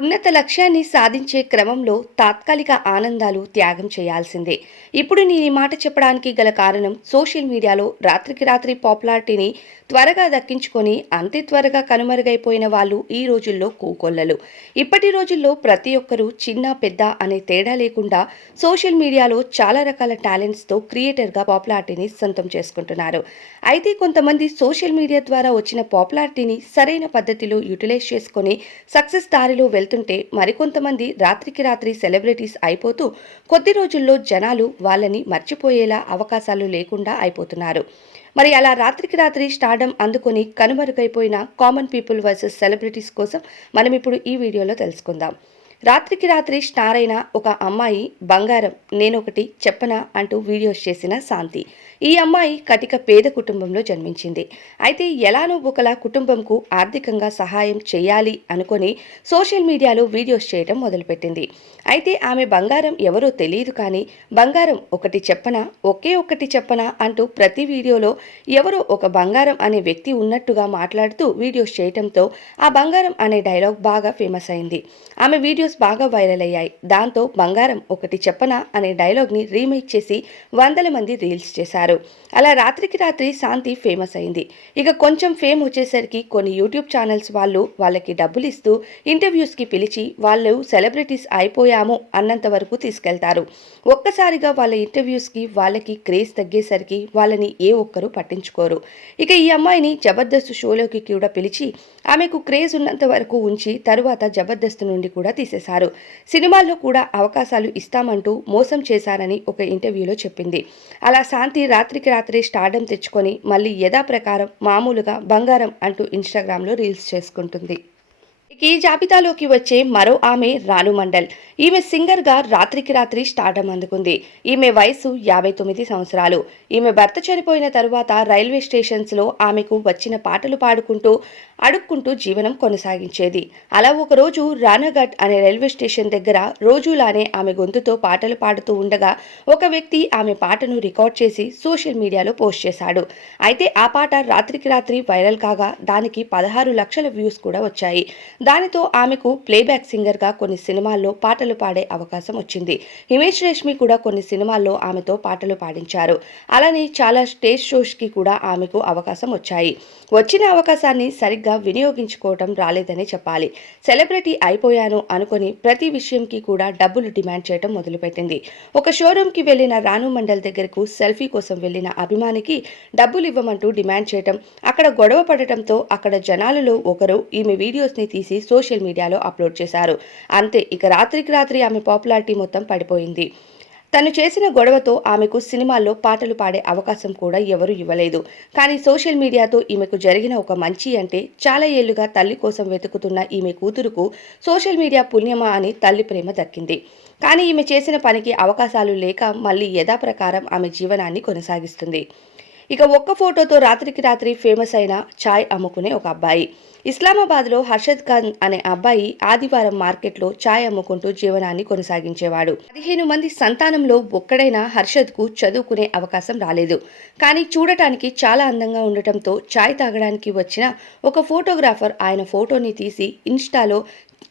ఉన్నత లక్ష్యాన్ని సాధించే క్రమంలో తాత్కాలిక ఆనందాలు త్యాగం చేయాల్సిందే. ఇప్పుడు నేను ఈ మాట చెప్పడానికి గల కారణం సోషల్ మీడియాలో రాత్రికి రాత్రి పాపులారిటీని త్వరగా దక్కించుకొని అంతే త్వరగా కనుమరుగైపోయిన వాళ్ళు ఈ రోజుల్లో కోకొల్లలు. ఇప్పటి రోజుల్లో ప్రతి ఒక్కరూ చిన్న పెద్ద అనే తేడా లేకుండా సోషల్ మీడియాలో చాలా రకాల టాలెంట్స్తో క్రియేటర్గా పాపులారిటీని సొంతం చేసుకుంటున్నారు. అయితే కొంతమంది సోషల్ మీడియా ద్వారా వచ్చిన పాపులారిటీని సరైన పద్ధతిలో యూటిలైజ్ చేసుకొని సక్సెస్ దారిలో వెళ్తుంటే మరికొంతమంది రాత్రికి రాత్రి సెలబ్రిటీస్ అయిపోతూ కొద్ది రోజుల్లో జనాలు వాళ్ళని మర్చిపోయేలా అవకాశాలు లేకుండా అయిపోతున్నారు. మరి అలా రాత్రికి రాత్రి స్టార్డమ్ అందుకొని కనుమరుగైపోయిన కామన్ పీపుల్ వర్సెస్ సెలబ్రిటీస్ కోసం మనం ఇప్పుడు ఈ వీడియోలో తెలుసుకుందాం. రాత్రికి రాత్రి స్టార్ అయిన ఒక అమ్మాయి బంగారం నేనొకటి చెప్పనా అంటూ వీడియోస్ చేసిన శాంతి. ఈ అమ్మాయి కటిక పేద కుటుంబంలో జన్మించింది. అయితే ఎలానో ఒకలా కుటుంబంకు ఆర్థికంగా సహాయం చేయాలి అనుకొని సోషల్ మీడియాలో వీడియోస్ చేయడం మొదలుపెట్టింది. అయితే ఆమె బంగారం ఎవరో తెలియదు, కానీ బంగారం ఒకటి చెప్పనా, ఒకే ఒక్కటి చెప్పనా అంటూ ప్రతి వీడియోలో ఎవరో ఒక బంగారం అనే వ్యక్తి ఉన్నట్టుగా మాట్లాడుతూ వీడియోస్ చేయడంతో ఆ బంగారం అనే డైలాగ్ బాగా ఫేమస్ అయింది. ఆమె వీడియోస్ బాగా వైరల్ అయ్యాయి. దాంతో బంగారం ఒకటి చెప్పనా అనే డైలాగ్ని రీమేక్ చేసి వందల మంది రీల్స్ చేశారు. అలా రాత్రికి రాత్రి శాంతి ఫేమస్ అయింది. ఇక కొంచెం ఫేమ్ వచ్చేసరికి కొన్ని యూట్యూబ్ ఛానల్స్ వాళ్ళకి డబ్బులు ఇస్తూ ఇంటర్వ్యూస్కి పిలిచి వాళ్ళు సెలబ్రిటీస్ అయిపోయాము అన్నంత వరకు తీసుకెళ్తారు. ఒక్కసారిగా వాళ్ళ ఇంటర్వ్యూస్కి వాళ్ళకి క్రేజ్ తగ్గేసరికి వాళ్ళని ఏ ఒక్కరూ పట్టించుకోరు. ఇక ఈ అమ్మాయిని జబర్దస్త్ షోలోకి కూడా పిలిచి ఆమెకు క్రేజ్ ఉన్నంత వరకు ఉంచి తరువాత జబర్దస్త్ నుండి కూడా తీసేశారు. సినిమాల్లో కూడా అవకాశాలు ఇస్తామంటూ మోసం చేశారని ఒక ఇంటర్వ్యూలో చెప్పింది. అలా శాంతి రాత్రికి రాత్రి స్టార్డమ్ తెచ్చుకొని మళ్ళీ యథాప్రకారం మామూలుగా బంగారం అంటూ ఇన్స్టాగ్రామ్లో రీల్స్ చేసుకుంటుంది. ఈ జాబితాలోకి వచ్చే మరో ఆమె రాను మండల్. ఈమె సింగర్గా రాత్రికి రాత్రి స్టార్డమ్ అందుకుంది. ఈమె వయసు 59 సంవత్సరాలు. ఈమె భర్త చనిపోయిన తరువాత రైల్వే స్టేషన్స్లో ఆమెకు వచ్చిన పాటలు పాడుకుంటూ అడుక్కుంటూ జీవనం కొనసాగించేది. అలా ఒకరోజు రానాఘాట్ అనే రైల్వే స్టేషన్ దగ్గర రోజులానే ఆమె గొంతుతో పాటలు పాడుతూ ఉండగా ఒక వ్యక్తి ఆమె పాటను రికార్డ్ చేసి సోషల్ మీడియాలో పోస్ట్ చేశాడు. అయితే ఆ పాట రాత్రికి రాత్రి వైరల్ కాగా దానికి 16 లక్షల వ్యూస్ కూడా వచ్చాయి. దానితో ఆమెకు ప్లేబ్యాక్ సింగర్గా కొన్ని సినిమాల్లో పాటలు పాడే అవకాశం వచ్చింది. హిమేష్ రేష్మి కూడా కొన్ని సినిమాల్లో ఆమెతో పాటలు పాడించారు. అలానే చాలా స్టేజ్ షోస్కి కూడా ఆమెకు అవకాశం వచ్చాయి. వచ్చిన అవకాశాన్ని సరిగ్గా వినియోగించుకోవటం రాలేదనే చెప్పాలి. సెలబ్రిటీ అయిపోయాను అనుకొని ప్రతి విషయంకి కూడా డబ్బులు డిమాండ్ చేయడం మొదలుపెట్టింది. ఒక షోరూమ్కి వెళ్లిన రాను మండల్ దగ్గరకు సెల్ఫీ కోసం వెళ్లిన అభిమానికి డబ్బులు ఇవ్వమంటూ డిమాండ్ చేయటం, అక్కడ గొడవ పడటంతో అక్కడ జనాలలో ఒకరు ఈమె వీడియోస్ని తీసి సోషల్ మీడియాలో అప్లోడ్ చేశారు. అంతే, ఇక రాత్రికి రాత్రి ఆమె పాపులారిటీ మొత్తం పడిపోయింది. తను చేసిన గొడవతో ఆమెకు సినిమాల్లో పాటలు పాడే అవకాశం కూడా ఎవరూ ఇవ్వలేదు. కానీ సోషల్ మీడియాతో ఈమెకు జరిగిన ఒక మంచి అంటే చాలా ఏళ్లుగా తల్లి కోసం వెతుకుతున్న ఈమె కూతురుకు సోషల్ మీడియా పుణ్యమా అని తల్లి ప్రేమ దక్కింది. కానీ ఈమె చేసిన పనికి అవకాశాలు లేక మళ్ళీ యథాప్రకారం ఆమె జీవనాన్ని కొనసాగిస్తుంది. ఇక ఒక్క ఫోటోతో రాత్రికి రాత్రి ఫేమస్ అయిన చాయ్ అమ్ముకునే ఒక అబ్బాయి. ఇస్లామాబాద్లో హర్షద్ ఖాన్ అనే అబ్బాయి ఆదివారం మార్కెట్లో చాయ్ అమ్ముకుంటూ జీవనాన్ని కొనసాగించేవాడు. 15 మంది సంతానంలో ఒక్కడైనా హర్షద్కు చదువుకునే అవకాశం రాలేదు. కానీ చూడటానికి చాలా అందంగా ఉండటంతో చాయ్ తాగడానికి వచ్చిన ఒక ఫోటోగ్రాఫర్ ఆయన ఫోటోని తీసి ఇన్స్టాలో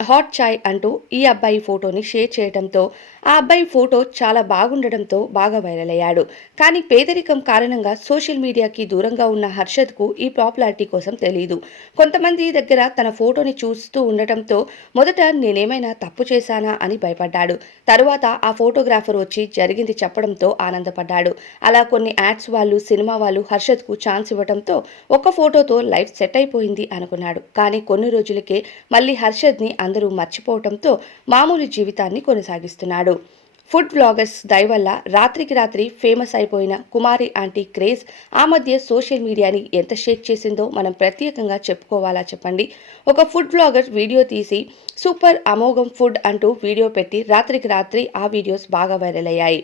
హాట్ చాయ్ అంటూ ఈ అబ్బాయి ఫోటోని షేర్ చేయడంతో ఆ అబ్బాయి ఫోటో చాలా బాగుండడంతో బాగా వైరల్ అయ్యాడు. కానీ పేదరికం కారణంగా సోషల్ మీడియాకి దూరంగా ఉన్న హర్షద్కు ఈ పాపులారిటీ కోసం తెలియదు. కొంతమంది దగ్గర తన ఫోటోని చూస్తూ ఉండటంతో మొదట నేనేమైనా తప్పు చేశానా అని భయపడ్డాడు. తరువాత ఆ ఫోటోగ్రాఫర్ వచ్చి జరిగింది చెప్పడంతో ఆనందపడ్డాడు. అలా కొన్ని యాడ్స్ వాళ్ళు, సినిమా వాళ్ళు హర్షద్కు ఛాన్స్ ఇవ్వడంతో ఒక్క ఫోటోతో లైఫ్ సెట్ అయిపోయింది అనుకున్నాడు. కానీ కొన్ని రోజులకే మళ్ళీ హర్షద్ని అందరూ మర్చిపోవడంతో మామూలు జీవితాన్ని కొనసాగిస్తున్నాడు. ఫుడ్ వ్లాగర్స్ దయ వల్ల రాత్రికి రాత్రి ఫేమస్ అయిపోయిన కుమారి ఆంటీ క్రేజ్ ఆ మధ్య సోషల్ మీడియాని ఎంత షేక్ చేసిందో మనం ప్రత్యేకంగా చెప్పుకోవాలా చెప్పండి. ఒక ఫుడ్ వ్లాగర్ వీడియో తీసి సూపర్ అమోఘం ఫుడ్ అంటూ వీడియో పెట్టి రాత్రికి రాత్రి ఆ వీడియోస్ బాగా వైరల్ అయ్యాయి.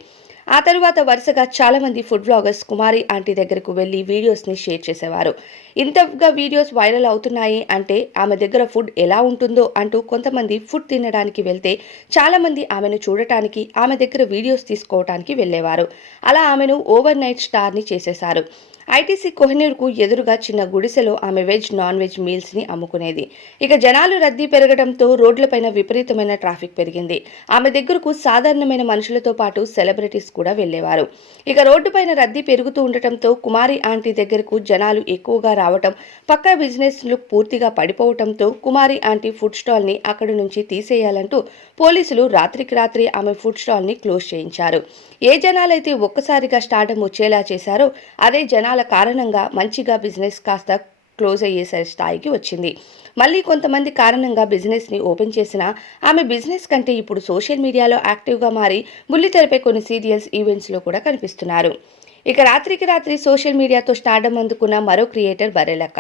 ఆ తరువాత వరుసగా చాలామంది ఫుడ్ వ్లాగర్స్ కుమారి ఆంటీ దగ్గరకు వెళ్లి వీడియోస్ని షేర్ చేసేవారు. ఇంతగా వీడియోస్ వైరల్ అవుతున్నాయి అంటే ఆమె దగ్గర ఫుడ్ ఎలా ఉంటుందో అంటూ కొంతమంది ఫుడ్ తినడానికి వెళ్తే చాలామంది ఆమెను చూడటానికి, ఆమె దగ్గర వీడియోస్ తీసుకోవడానికి వెళ్ళేవారు. అలా ఆమెను ఓవర్ నైట్ స్టార్ని చేసేశారు. ఐటీసీ కోహినూర్కు ఎదురుగా చిన్న గుడిసెలో ఆమె వెజ్ నాన్ వెజ్ మీల్స్ని అమ్ముకునేది. ఇక జనాలు రద్దీ పెరగడంతో రోడ్లపైన విపరీతమైన ట్రాఫిక్ పెరిగింది. ఆమె దగ్గరకు సాధారణమైన మనుషులతో పాటు సెలబ్రిటీస్ కూడా వెళ్లేవారు. ఇక రోడ్డుపైన రద్దీ పెరుగుతూ ఉండటంతో కుమారి ఆంటీ దగ్గరకు జనాలు ఎక్కువగా రావటం, పక్క బిజినెస్లు పూర్తిగా పడిపోవటంతో కుమారి ఆంటీ ఫుడ్ స్టాల్ని అక్కడి నుంచి తీసేయాలంటూ పోలీసులు రాత్రికి రాత్రి ఆమె ఫుడ్ స్టాల్ని క్లోజ్ చేయించారు. ఏ జనాలైతే ఒక్కసారిగా స్టార్డమ్ వచ్చేలా చేశారో అదే జనాల కారణంగా మంచిగా బిజినెస్ కాస్త క్లోజ్ అయ్యేసరి స్థాయికి వచ్చింది. మళ్ళీ కొంతమంది కారణంగా బిజినెస్ని ఓపెన్ చేసిన ఆమె బిజినెస్ కంటే ఇప్పుడు సోషల్ మీడియాలో యాక్టివ్గా మారి బుల్లితెరపై కొన్ని సీరియల్స్ ఈవెంట్స్లో కూడా కనిపిస్తున్నారు. ఇక రాత్రికి రాత్రి సోషల్ మీడియాతో స్టార్డమ్ అందుకున్న మరో క్రియేటర్ బర్రెలక్క.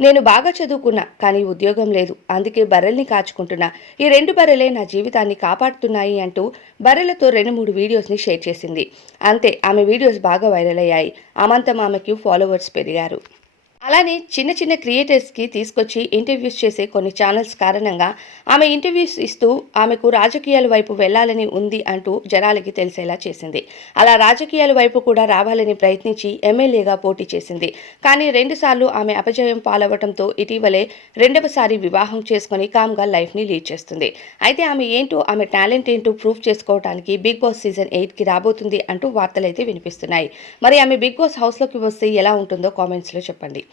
నేను బాగా చదువుకున్నా, కానీ ఉద్యోగం లేదు, అందుకే బర్రెల్ని కాచుకుంటున్నా. ఈ 2 బర్రెలే నా జీవితాన్ని కాపాడుతున్నాయి అంటూ బర్రెలతో 2-3 వీడియోస్ని షేర్ చేసింది. అంతే, ఆమె వీడియోస్ బాగా వైరల్ అయ్యాయి. అమంతం ఆమెకు ఫాలోవర్స్ పెరిగారు. అలానే చిన్న చిన్న క్రియేటర్స్కి తీసుకొచ్చి ఇంటర్వ్యూస్ చేసే కొన్ని ఛానల్స్ కారణంగా ఆమె ఇంటర్వ్యూస్ ఇస్తూ ఆమెకు రాజకీయాల వైపు వెళ్లాలని ఉంది అంటూ జనాలకి తెలిసేలా చేసింది. అలా రాజకీయాల వైపు కూడా రావాలని ప్రయత్నించి ఎమ్మెల్యేగా పోటీ చేసింది. కానీ 2 సార్లు ఆమె అపజయం పాలవటంతో ఇటీవలే 2వసారి వివాహం చేసుకుని కామ్గా లైఫ్ని లీడ్ చేస్తుంది. అయితే ఆమె ఏంటో, ఆమె టాలెంట్ ఏంటో ప్రూవ్ చేసుకోవడానికి బిగ్ బాస్ సీజన్ 8కి రాబోతుంది అంటూ వార్తలైతే వినిపిస్తున్నాయి. మరి ఆమె బిగ్ బాస్ హౌస్లోకి వస్తే ఎలా ఉంటుందో కామెంట్స్లో చెప్పండి.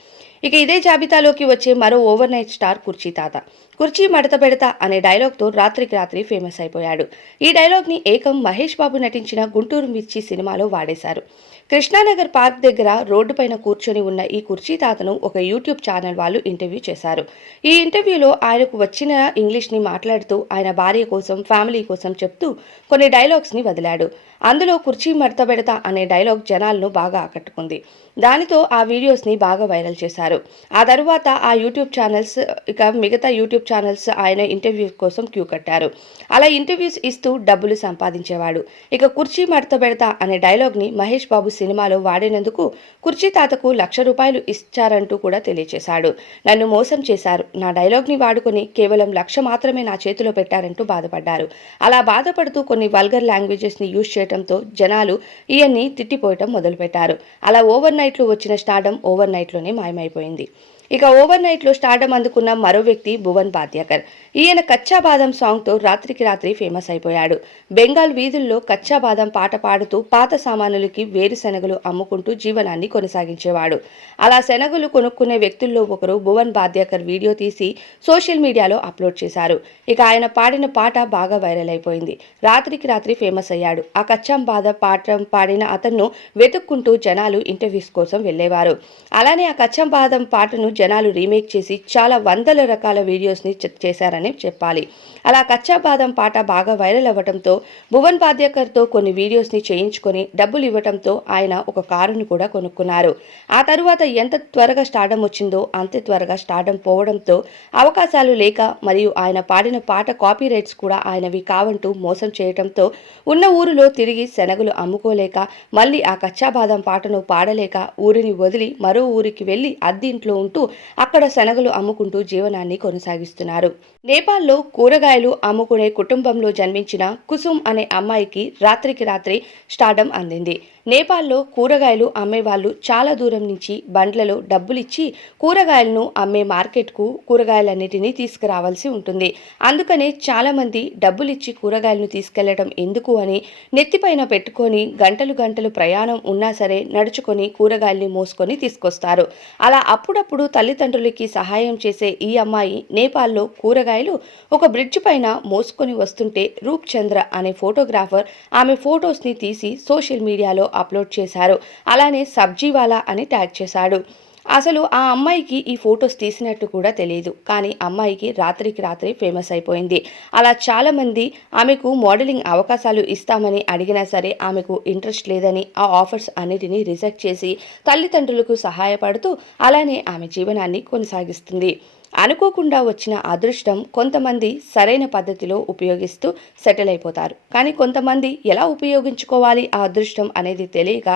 ఇక ఇదే జాబితాలోకి వచ్చే మరో ఓవర్ నైట్ స్టార్ కుర్చీ తాత. కుర్చీ మడత పెడతా అనే డైలాగ్తో రాత్రికి రాత్రి ఫేమస్ అయిపోయాడు. ఈ డైలాగ్ని ఏకం మహేష్ బాబు నటించిన గుంటూరు మిర్చి సినిమాలో వాడేశారు. కృష్ణానగర్ పార్క్ దగ్గర రోడ్డుపైన కూర్చొని ఉన్న ఈ కుర్చీ తాతను ఒక యూట్యూబ్ ఛానల్ వాళ్ళు ఇంటర్వ్యూ చేశారు. ఈ ఇంటర్వ్యూలో ఆయనకు వచ్చిన ఇంగ్లీష్ని మాట్లాడుతూ ఆయన భార్య కోసం, ఫ్యామిలీ కోసం చెప్తూ కొన్ని డైలాగ్స్ని వదిలాడు. అందులో కుర్చీ మడత పెడతా అనే డైలాగ్ జనాలను బాగా ఆకట్టుకుంది. దానితో ఆ వీడియోస్ని బాగా వైరల్ చేశారు. ఆ తరువాత ఆ యూట్యూబ్ ఛానల్స్, ఇక మిగతా యూట్యూబ్ ఛానల్స్ ఆయన ఇంటర్వ్యూ కోసం క్యూ కట్టారు. అలా ఇంటర్వ్యూస్ ఇస్తూ డబ్బులు సంపాదించేవాడు. ఇక కుర్చీ మడత పెడతా అనే డైలాగ్ని మహేష్ బాబు సినిమాలో వాడినందుకు కుర్చీ తాతకు ₹1,00,000 ఇచ్చారంటూ కూడా తెలియజేశాడు. నన్ను మోసం చేశారు, నా డైలాగ్ని వాడుకొని కేవలం 1,00,000 మాత్రమే నా చేతిలో పెట్టారంటూ బాధపడ్డారు. అలా బాధపడుతూ కొన్ని వల్గర్ లాంగ్వేజెస్ని యూజ్ చేయడంతో జనాలు ఈయన్ని తిట్టిపోయటం మొదలుపెట్టారు. అలా ఓవర్ నైట్లో వచ్చిన స్టార్డమ్ ఓవర్ నైట్లోనే మాయమైపోయింది. ఇక ఓవర్ నైట్లో స్టార్డమ్ అందుకున్న మరో వ్యక్తి భువన్ బాద్యాకర్. ఈయన కచ్చా బాదం సాంగ్తో రాత్రికి రాత్రి ఫేమస్ అయిపోయాడు. బెంగాల్ వీధుల్లో కచ్చా బాదం పాట పాడుతూ పాత సామానులకి వేరుశెనగలు అమ్ముకుంటూ జీవనాన్ని కొనసాగించేవాడు. అలా శనగలు కొనుక్కునే వ్యక్తుల్లో ఒకరు భువన్ బాద్యాకర్ వీడియో తీసి సోషల్ మీడియాలో అప్లోడ్ చేశారు. ఇక ఆయన పాడిన పాట బాగా వైరల్ అయిపోయింది. రాత్రికి రాత్రి ఫేమస్ అయ్యాడు. ఆ కచ్చా బాదం పాట పాడిన అతన్ను వెతుక్కుంటూ జనాలు ఇంటర్వ్యూస్ కోసం వెళ్ళేవారు. అలానే ఆ కచ్చా బాదం పాటను జనాలు రీమేక్ చేసి చాలా వందల రకాల వీడియోస్ని చేశారని చెప్పాలి. అలా కచ్చా బాదం పాట బాగా వైరల్ అవ్వడంతో భువన్ బాద్యాకర్తో కొన్ని వీడియోస్ని చేయించుకొని డబ్బులు ఇవ్వడంతో ఆయన ఒక కారును కూడా కొనుక్కున్నారు. ఆ తరువాత ఎంత త్వరగా స్టార్డమ్ వచ్చిందో అంతే త్వరగా స్టార్డమ్ పోవడంతో అవకాశాలు లేక మరియు ఆయన పాడిన పాట కాపీ రైట్స్ కూడా ఆయనవి కావంటూ మోసం చేయడంతో ఉన్న ఊరిలో తిరిగి శనగలు అమ్ముకోలేక మళ్ళీ ఆ కచ్చా బాదం పాటను పాడలేక ఊరిని వదిలి మరో ఊరికి వెళ్లి అద్దెంట్లో ఉంటూ అక్కడ శనగలు అమ్ముకుంటూ జీవనాన్ని కొనసాగిస్తున్నారు. నేపాల్లో కూరగాయలు అమ్ముకునే కుటుంబంలో జన్మించిన కుసుమ్ అనే అమ్మాయికి రాత్రికి రాత్రి స్టార్డమ్ అందింది. నేపాల్లో కూరగాయలు అమ్మేవాళ్ళు చాలా దూరం నుంచి బండ్లలో డబ్బులిచ్చి కూరగాయలను అమ్మే మార్కెట్కు కూరగాయలన్నిటినీ తీసుకురావాల్సి ఉంటుంది. అందుకనే చాలామంది డబ్బులిచ్చి కూరగాయలను తీసుకెళ్లడం ఎందుకు అని నెత్తిపైన పెట్టుకొని గంటలు గంటలు ప్రయాణం ఉన్నా సరే నడుచుకొని కూరగాయల్ని మోసుకొని తీసుకొస్తారు. అలా అప్పుడప్పుడు తల్లిదండ్రులకి సహాయం చేసే ఈ అమ్మాయి నేపాల్లో కూరగాయలు ఒక బ్రిడ్జ్ పైన మోసుకొని వస్తుంటే రూప్ చంద్ర అనే ఫోటోగ్రాఫర్ ఆమె ఫొటోస్ని తీసి సోషల్ మీడియాలో అప్లోడ్ చేశారు. అలానే సబ్జీవాలా అని ట్యాగ్ చేశాడు. అసలు ఆ అమ్మాయికి ఈ ఫొటోస్ తీసినట్టు కూడా తెలియదు. కానీ అమ్మాయికి రాత్రికి రాత్రి ఫేమస్ అయిపోయింది. అలా చాలామంది ఆమెకు మోడలింగ్ అవకాశాలు ఇస్తామని అడిగినా సరే ఆమెకు ఇంట్రెస్ట్ లేదని ఆ ఆఫర్స్ అన్నిటినీ రిజెక్ట్ చేసి తల్లిదండ్రులకు సహాయపడుతూ అలానే ఆమె జీవనాన్ని కొనసాగిస్తుంది. అనుకోకుండా వచ్చిన అదృష్టం కొంతమంది సరైన పద్ధతిలో ఉపయోగిస్తూ సెటిల్ అయిపోతారు. కానీ కొంతమంది ఎలా ఉపయోగించుకోవాలి ఆ అదృష్టం అనేది తెలియక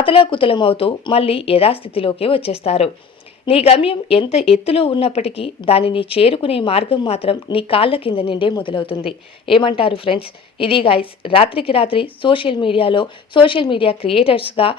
అతలాకుతలమవుతూ మళ్ళీ యథాస్థితిలోకి వచ్చేస్తారు. నీ గమ్యం ఎంత ఎత్తులో ఉన్నప్పటికీ దానిని చేరుకునే మార్గం మాత్రం నీ కాళ్ళ కింద నిండే మొదలవుతుంది. ఏమంటారు ఫ్రెండ్స్? ఇది గైస్ రాత్రికి రాత్రి సోషల్ మీడియా క్రియేటర్స్గా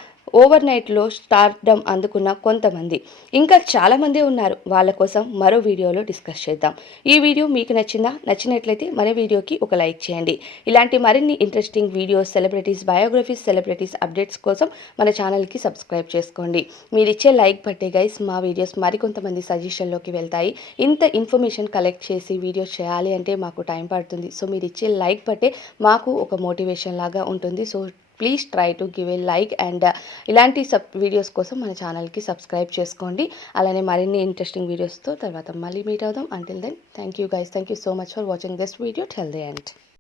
ఓవర్ నైట్లో స్టార్డమ్ అందుకున్న కొంతమంది, ఇంకా చాలామంది ఉన్నారు. వాళ్ళ కోసం మరో వీడియోలో డిస్కస్ చేద్దాం. ఈ వీడియో మీకు నచ్చిందా? నచ్చినట్లయితే మన వీడియోకి ఒక లైక్ చేయండి. ఇలాంటి మరిన్ని interesting videos, celebrities biographies, celebrities updates కోసం మన ఛానల్కి సబ్స్క్రైబ్ చేసుకోండి. మీరు ఇచ్చే లైక్ బట్టే గైస్ మా వీడియోస్ మరికొంతమంది సజెషన్లోకి వెళ్తాయి. ఇంత ఇన్ఫర్మేషన్ కలెక్ట్ చేసి వీడియోస్ చేయాలి అంటే మాకు టైం పడుతుంది. సో మీరు ఇచ్చే లైక్ బట్టే మాకు ఒక మోటివేషన్ లాగా ఉంటుంది. So please try to give a like and ఇలాంటి వీడియోస్ కోసం మన ఛానల్కి సబ్స్క్రైబ్ చేసుకోండి. అలానే మరిన్ని ఇంట్రెస్టింగ్ వీడియోస్తో తర్వాత మళ్ళీ మీట్ అవుదాం. Until then thank you guys. Thank you so much for watching this video till the end.